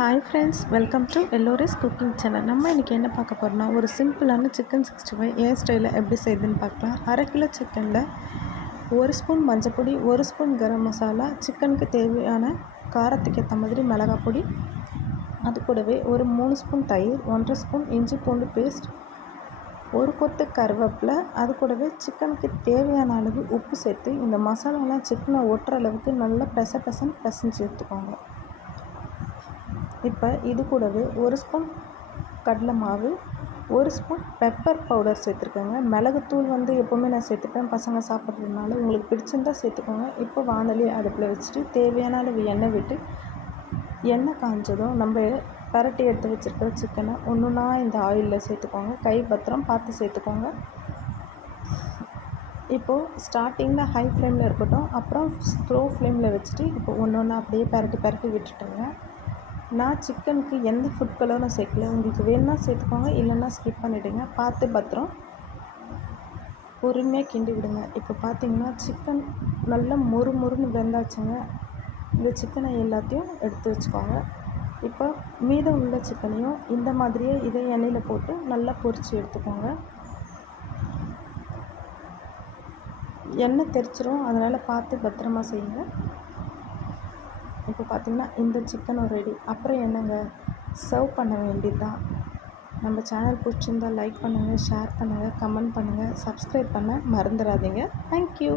Hi friends, welcome to எல்லோரிஸ் cooking channel. நம்ம இன்றைக்கி என்ன பார்க்க போகிறோம்னா, ஒரு சிம்பிளான சிக்கன் 65 என் ஸ்டைலில் எப்படி செய்யுதுன்னு பார்க்கலாம். 1/2 கிலோ சிக்கனில் 1 ஸ்பூன் மஞ்சப்பொடி, 1 ஸ்பூன் கரம் மசாலா, சிக்கனுக்கு தேவையான காரத்துக்கு ஏற்ற மாதிரி மிளகாய் பொடி, அது கூடவே ஒரு 3 ஸ்பூன் தயிர், 1/2 ஸ்பூன் இஞ்சி பூண்டு பேஸ்ட், ஒரு கொத்து கருவேப்பிலை, அது கூடவே சிக்கனுக்கு தேவையான அளவு உப்பு சேர்த்து இந்த மசாலாலாம் சிக்கனை ஒட்டுற அளவுக்கு நல்லா பிசைஞ்சு எடுத்துக்கோங்க. இப்போ இது கூடவே 1 ஸ்பூன் கடலை மாவு, 1 ஸ்பூன் பெப்பர் பவுடர் சேர்த்துருக்கேங்க. மிளகுத்தூள் எப்போவுமே நான் சேர்த்துப்பேன், பசங்க சாப்பிட்றதுனால. உங்களுக்கு பிடிச்சிருந்தால் சேர்த்துக்கோங்க. இப்போ வானொலி அடுப்பில் வச்சுட்டு தேவையான அளவு எண்ணெய் விட்டு, எண்ணெய் காஞ்சதும் நம்ம பரட்டி எடுத்து வச்சுருக்கிற சிக்கனை ஒன்றுனா இந்த ஆயிலில் சேர்த்துக்கோங்க. கை பத்திரம் பார்த்து சேர்த்துக்கோங்க. இப்போது ஸ்டார்டிங்கில் ஹை ஃப்ளேமில் இருக்கட்டும், அப்புறம் ஸ்லோ ஃப்ளேமில் வச்சுட்டு இப்போ ஒன்று அப்படியே பரட்டி விட்டுட்டுங்க. நான் சிக்கனுக்கு எந்த ஃபுட் கலரும் சேர்க்கல. உங்களுக்கு வேணும்னா சேர்த்துக்கோங்க, இல்லைன்னா ஸ்கிப் பண்ணிவிடுங்க. பார்த்து பத்திரம் பொறுமையாக கிண்டி விடுங்க. இப்போ பார்த்தீங்கன்னா சிக்கன் நல்லா மொறுன்னு வெந்தாச்சுங்க. இந்த சிக்கனை எல்லாத்தையும் எடுத்து வச்சுக்கோங்க. இப்போ மீதம் உள்ள சிக்கனையும் இந்த மாதிரியே இதை எண்ணெயில் போட்டு நல்லா பொரித்து எடுத்துக்கோங்க. எண்ணெய் தெரிச்சிரும், அதனால் பார்த்து பத்திரமா செய்யுங்க. இப்போ பார்த்திங்கன்னா இந்த சிக்கனும் ரெடி. அப்புறம் என்னங்க, சர்வ் பண்ண வேண்டியது தான். நம்ம சேனல் பிடிச்சிருந்தால் லைக் பண்ணுங்கள், ஷேர் பண்ணுங்கள், கமெண்ட் பண்ணுங்கள், சப்ஸ்கிரைப் பண்ண மறந்துடாதீங்க. தேங்க்யூ.